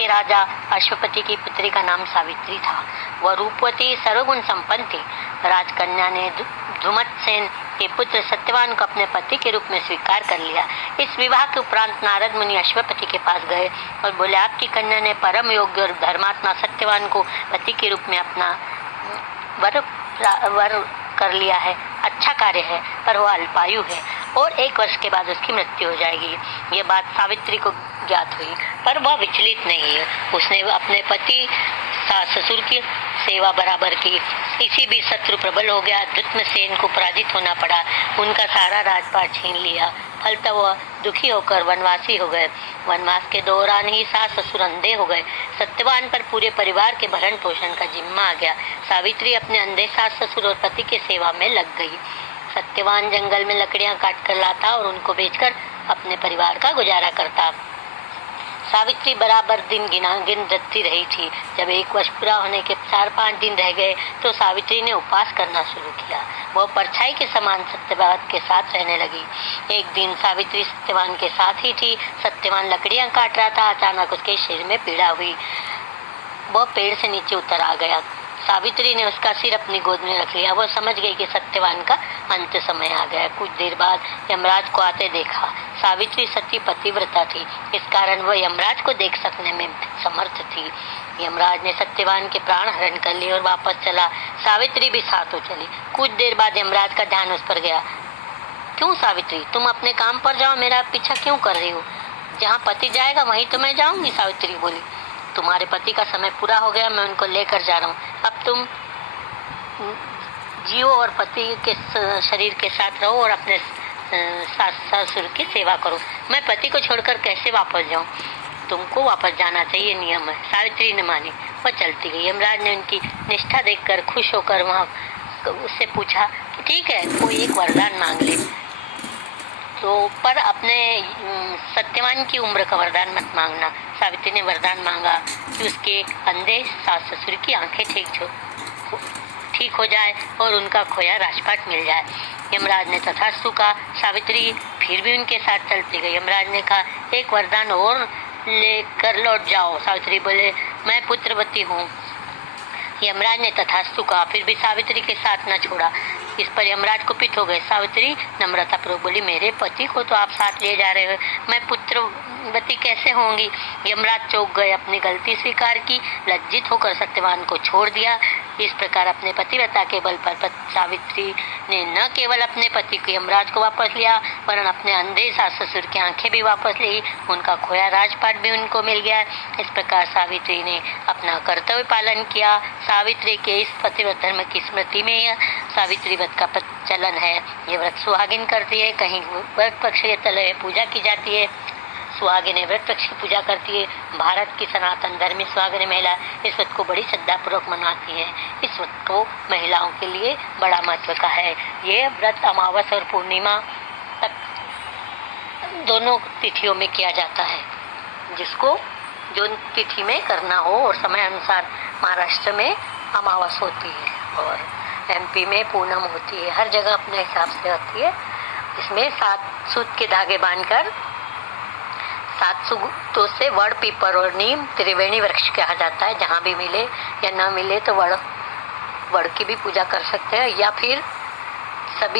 के राजा अश्वपति की पुत्री का नाम सावित्री था। वह रूपवती सर्वगुण संपन्न थी। राजकन्या ने ध्रुमसेन के पुत्र सत्यवान को अपने पति के रूप में स्वीकार कर लिया। इस विवाह के उपरांत नारद मुनि अश्वपति के पास गए और बोले, आपकी कन्या ने परम योग्य और धर्मात्मा सत्यवान को पति के रूप में अपना वर कर लिया है। अच्छा कार्य है, पर वह अल्पायु है और 1 वर्ष के बाद उसकी मृत्यु हो जाएगी। ये बात सावित्री को ज्ञात हुई, पर वह विचलित नहीं है। उसने अपने पति सास ससुर की सेवा बराबर की। इसी बीच शत्रु प्रबल हो गया। ध्रुमसेन को पराजित होना पड़ा। उनका सारा राजपाट छीन लिया। फलतः वह दुखी होकर वनवासी हो गए। वनवास के दौरान ही सास ससुर अंधे हो गए। सत्यवान पर पूरे परिवार के भरण पोषण का जिम्मा आ गया। सावित्री अपने अंधे सास ससुर और पति की सेवा में लग गई। सत्यवान जंगल में लकड़ियां काट कर लाता और उनको बेचकर अपने परिवार का गुजारा करता। सावित्री बराबर दिन गिनती रही थी। जब 1 वर्ष पूरा होने के 4-5 दिन रह गए तो सावित्री ने उपवास करना शुरू किया। वह परछाई के समान सत्यवान के साथ रहने लगी। एक दिन सावित्री सत्यवान के साथ ही थी। सत्यवान लकड़ियां काट रहा था। अचानक उसके शरीर में पीड़ा हुई। वह पेड़ से नीचे उतर आ गया। सावित्री ने उसका सिर अपनी गोद में रख लिया। वह समझ गई कि सत्यवान का अंत समय आ गया। कुछ देर बाद यमराज को आते देखा। सावित्री सती पतिव्रता थी, इस कारण वह यमराज को देख सकने में समर्थ थी। यमराज ने सत्यवान के प्राण हरण कर लिए और वापस चला। सावित्री भी साथ हो चली। कुछ देर बाद यमराज का ध्यान उस पर गया। क्यों सावित्री, तुम अपने काम पर जाओ, मेरा पीछा क्यों कर रही हो? जहाँ पति जाएगा वहीं तो मैं जाऊंगी। सावित्री बोली, तुम्हारे पति का समय पूरा हो गया, मैं उनको लेकर जा रहा हूँ। अब तुम जियो और पति के शरीर के साथ रहो और अपने सास ससुर की सेवा करो। मैं पति को छोड़कर कैसे वापस जाऊं? तुमको वापस जाना चाहिए, नियम है। सावित्री ने मानी। वह चलती गई। यमराज ने उनकी निष्ठा देखकर खुश होकर वहाँ उससे पूछा कि ठीक है, कोई एक वरदान मांग ले, तो पर अपने सत्यवान की उम्र का वरदान मत मांगना। सावित्री ने वरदान मांगा कि उसके अंधे सास ससुर की आंखें ठीक हो जाए और उनका खोया राजपाट मिल जाए। यमराज ने तथास्तु कहा। सावित्री फिर भी उनके साथ चलती गई। यमराज ने कहा, एक वरदान और लेकर लौट जाओ। सावित्री बोले, मैं पुत्रवती हूँ। यमराज ने तथास्तु कहा। फिर भी सावित्री के साथ न छोड़ा। इस पर यमराज कुपित हो गए। सावित्री नम्रतापूर्वक बोली, मेरे पति को तो आप साथ ले जा रहे हो, मैं पुत्रवती कैसे होंगी? यमराज चौंक गए। अपनी गलती स्वीकार की, लज्जित होकर सत्यवान को छोड़ दिया। इस प्रकार अपने पतिव्रता के बल पर सावित्री ने न केवल अपने पति को यमराज को वापस लिया, वरन अपने अंधे सास ससुर की आंखें भी वापस ली। उनका खोया राजपाट भी उनको मिल गया। इस प्रकार सावित्री ने अपना कर्तव्य पालन किया। सावित्री के इस पतिव्रत धर्म की स्मृति में सावित्री व्रत का प्रचलन है। ये व्रत सुहागिन करती है। कहीं व्रत पक्ष के तले पूजा की जाती है। सुहागिनें व्रत पक्ष की पूजा करती है। भारत की सनातन धर्मी सुहागिन महिला इस व्रत को बड़ी श्रद्धापूर्वक मनाती है। इस व्रत को महिलाओं के लिए बड़ा महत्व का है। ये व्रत अमावस और पूर्णिमा तक दोनों तिथियों में किया जाता है। जिसको जो तिथि में करना हो, और समय अनुसार महाराष्ट्र में अमावस होती है और MP में पूनम होती है। हर जगह अपने हिसाब से होती है। इसमें 7 सूत के धागे बांधकर 7 सूतों से वड़, पीपल और नीम त्रिवेणी वृक्ष कहा जाता है। जहाँ भी मिले या न मिले तो वड़ की भी पूजा कर सकते हैं, या फिर सभी